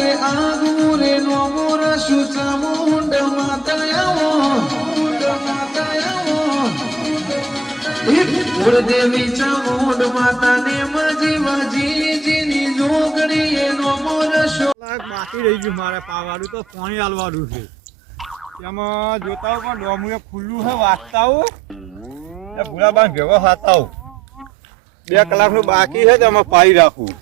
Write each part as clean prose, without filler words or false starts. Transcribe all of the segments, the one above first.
રે આગુ રે નોમોર સુચામુંડ માતાયાવો ગુરુદેવી ચામુંડ માતાને મજી મજીની જોગણી એ નોમોર શો બાકી રહી ગયું મારે પાવાનું તો પાણી હાલવાનું છે એમાં જોતા પણ ડોમું ખુલ્લું છે વાંચતા ભૂલાબા ભેગો ખાતા 2 કલાકનું બાકી છે તો અમે પાઈ રાખું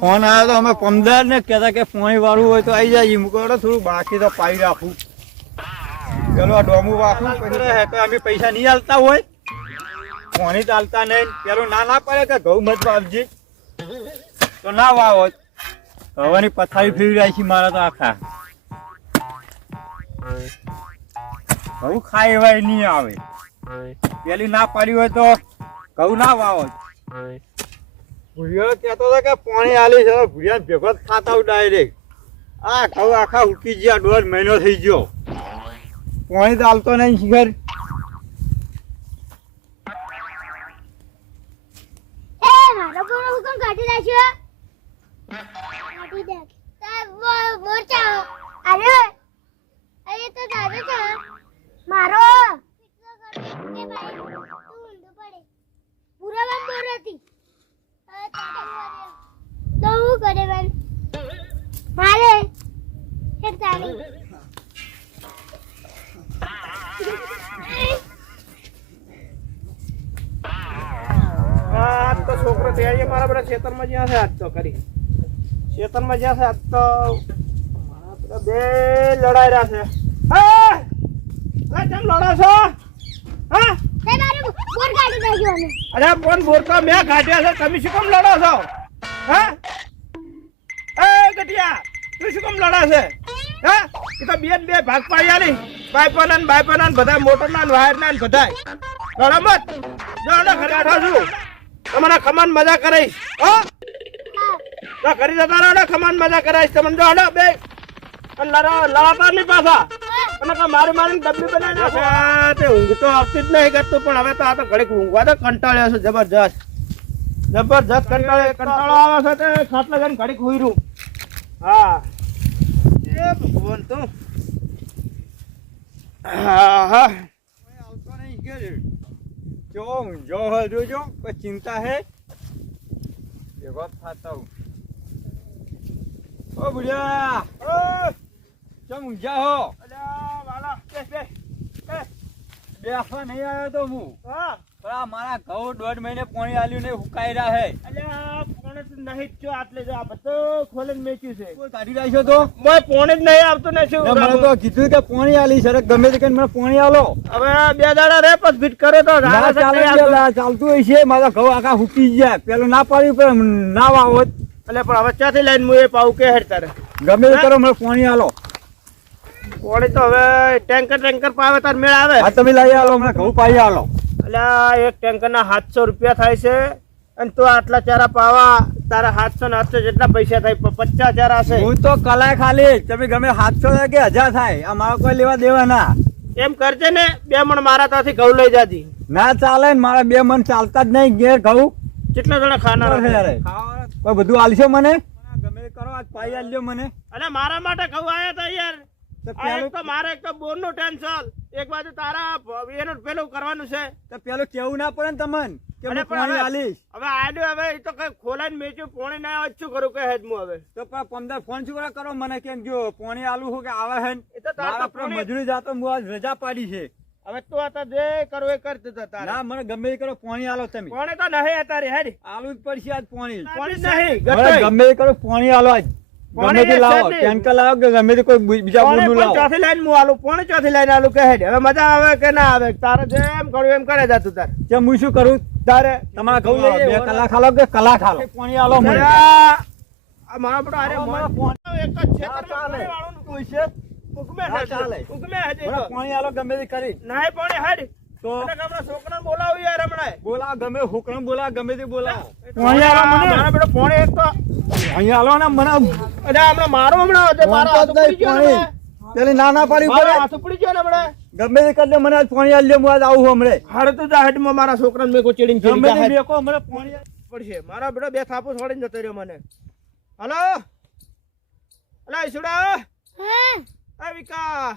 ફોન આવ્યો તો અમે 15 ને કહેતા કે પાણી વાળું હોય તો આવી જાય મૂકો થોડું બાકી તો પાઈ રાખું પેલો આ ડોમું વાળું તો અમે પૈસા નહીં હાલતા હોય પાણી તો હાલતા નહીં પેલો ના પડે કે ઘઉં મત વાવજી તો ના વાવો હવાની પથારી ફેરવી રહી છે મારા તો આખા ઘઉં ખાય એવાય નહીં આવે પેલી ના પાડી હોય તો ઘઉં ના વાવો ભૂરિયો કહેતો હતો કે પાણી આલી છે ભૂરિયા ભેગો જ ખાતા હું ડાયરેક્ટ આ ઘઉં આખા ઉકી ગયા 1.5 મહિનો થઈ ગયો પાણી તો હાલતો નહીં શિખર તો છોકરો તૈયારી મારા બધા ખેતરમાં જ્યાં છે આજ તો કરી ખેતરમાં જ્યાં છે આજ તો મારા બે લડાઈ રહ્યા છે કેમ લડો છો અરે પણ બોર તો મેં કાઢ્યા છે તમે શું કેમ લડો છો ગટિયા તું શું કેમ લડો છે એ તો બે ભાગ પાડ્યા નહીં બાયપના બધા મોટરના વાયરના બધા રમત જો ખરેખર છું તમારા ખમાન મજા કરાઈશ કરી જતા રહો ખમાન મજા કરાઈશ તમને જો હડો બે લડાતા નહીં પાછા અને મારી ડબ્બી બનાવી નાખો તે ઊંઘ તો આવતી જ નહીં કરતું પણ હવે તો આ તો ઘડીક ઊંઘવા તો કંટાળ્યો છે જબરજસ્ત કંટાળો આવે છે તે ખાટલા જઈને ઘડીક હુઈરું હા એ ભગવાન તો હા આવતો નહીં કે જો જોજો કોઈ ચિંતા હે ये बात खाता हूँ ओ बुढ़िया ओ तुम जाओ अल्लाह वाला બે આખા નહીં આવ્યો તો હું પણ આ મારા ઘઉં 1.5 મહિને પાણી આલ્યું ને હુકાઈ રહ્યા હે અલ્યા પાણી તો નહીં જો આટલે જો આ બધું ખોલીને મેચ્યું છે કોઈ કાઢી રાખ્યો તો કોઈ પાણી જ નહીં આવતું ને શું મને તો કીધું કે પાણી આલી સર ગમે તે કઈ મને પાણી આલો હવે 2 દાડા રે પછી ફીટ કરે તો ચાલતું હોય છે મારા ઘઉં આખા હુકી ગયા પેલું ના પાડ્યું પણ ના વાવો એટલે પણ હવે ક્યાંથી લઈને હું એ પાઉં કે હેડ તારે ગમે તે કરો મને પાણી આલો પાણી તો હવે ટેન્કર પાવે તાર મેળ આવે હા તમે લઈ આલો મને ઘઉં પાઈ આલો એટલે એક ટેન્કર ના 700 રૂપિયા થાય છે અને તું આટલા ચારા પાવા તારા 700 ને 800 જેટલા પૈસા થાય 50 ચારા છે હું તો કલાય ખાલી તમે ગમે 700 કે 1000 થાય આ મારા કોઈ લેવા દેવા ના એમ કરજે ને 2 મણ મારા ત્યાંથી ઘઉં લઈ જાતી ના ચાલે ને મારા 2 મણ ચાલતા જ નહીં ઘેર ઘઉં કેટલા જણા ખાનાર છે યાર કોઈ બધું આલશો મને ગમે કરો આજ પાઈ આલ્યો મને અરે મારા માટે ઘઉં આયા તા યાર તો મારે એક તો બોર નું ટેન્શન એક બાજુ તારા એનું પેલું કરવાનું છે તો પેલું કેવું ના પડે ને તમને કે હું પાણી આલીશ હવે આડ્યું હવે એ તો કઈ ખોલાઈને મેચ્યું પાણી ના આવે શું કરું કે હેડ હું હવે તો 15 ફોન શું કરો મને કેમ જો પાણી આલું હું કે આવે હે એ તો તારા મજૂરી જાતો હું આજ રજા પાડી છે હવે તો આ જે કરો એ કરતો તારા ના મને ગમે એ કરો પાણી આલો તમે પાણી તો નહીં અત્યારે હેડ આલું જ પડશે આજ પાણી નહીં ગમે એ કરો પાણી આલો આજ ગમે તે લાવો ટેન્કર લાવો કે ગમે તે કોઈ બીજા બોલું લાવો ચોથી લાઈન હું આલું પોણે ચોથી લાઈન આલું કે હેડ હવે મજા આવે કે ના આવે તારે જેમ કરું એમ કરે જાતું તાર કેમ હું શું કરું તારે તમારા ઘઉં લઈ 2 કલાક આલો કે કલાક આલો પાણી આલો મને આ મારા બડો અરે ફોન એક જ ખેતરમાં વાળું કોઈ છે ઉગમે ચાલે ઉગમે હજે પાણી આલો ગમે તે કરી નાય પાણી હેડ તો આપણા છોકરાને બોલાવો યાર હમણાં બોલા ગમે હુકરાને બોલા ગમે તે બોલાવો પાણી આલો મને મારા બડો પાણી એક તો અહીંયા આલો ને મને અરે હમણાં મારો હમણાં મારો હાથ પડી ગયો પેલી ના પાડી પડે હાથ પડી ગયો ને હમણાં ગમે તે કરલે મને આજ પાણી આલ્યો હું આજ આવું હમણે હારે તો જા હેડમાં મારા છોકરાને મેકો ચડીને ગમે તે મેકો હમણે પાણી પડશે મારા બેડો 2 થાપો છોડીને જતો રહ્યો મને હાલો સુડા હા એ વિકા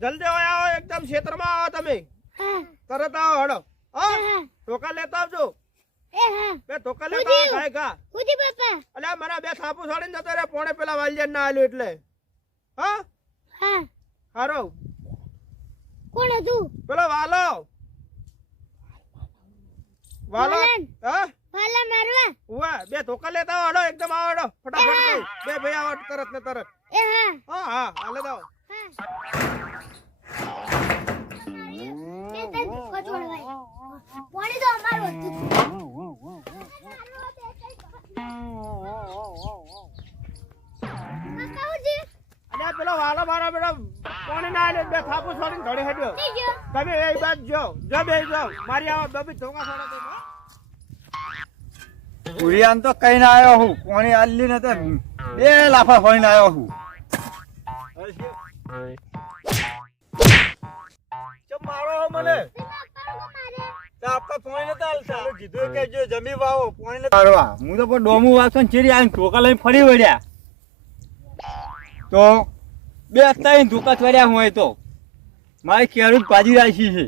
જલ્દી આવો એકદમ ક્ષેત્રમાં આવો તમે હા તરત આવો હડો હા હા ધોકા લેતા આવજો એ હા બે ધોકા લેતા આવો ખાય ખા ઉજી બાપા અલ્યા મારા બે થાપુ છોડીને જતો રે પોણે પેલા વાલિયાન ના આલ્યો એટલે હા હા હારો કોણ હતું પેલો વાલો વાલન? હા વાલા મારવા ઉવા બે ધોકા લેતા આવો હડો એકદમ આવો હડો ફટાફટ કહી. બે ભાઈ આવો તરત ને તરત એ હા હા હા હાલે દાઓ હા એ તને ધોકો છોડવાય પાણી તો અમારું હતું કાકા ઉજી અલ્યા પેલો વાલો મારો બેટો પોણે ના આલ્યો બે થાપુ છોડીને ઘડે હેડ્યો થઈ ગયો તમે એ બાદ જો બે જાઓ મારી આવા બબી ધોકા છોડો તો ઉરિયાન તો કઈ ના આવ્યો હું કોણી આલી ને તો બે લાફા ફોઈને આવ્યો હું ચમ મારો હો મને તો આપકા ફોઈને તો આલતા કીધું કે જો જમી વાવો ફોઈને મારવા હું તો પણ ડોમું વાસણ ચીરી આવીને ઢોકા લઈને ફરી વળ્યા તો બે ત્રણ ધોકા ચડ્યા હોય તો મારી કેરું ભાજી રાખી છે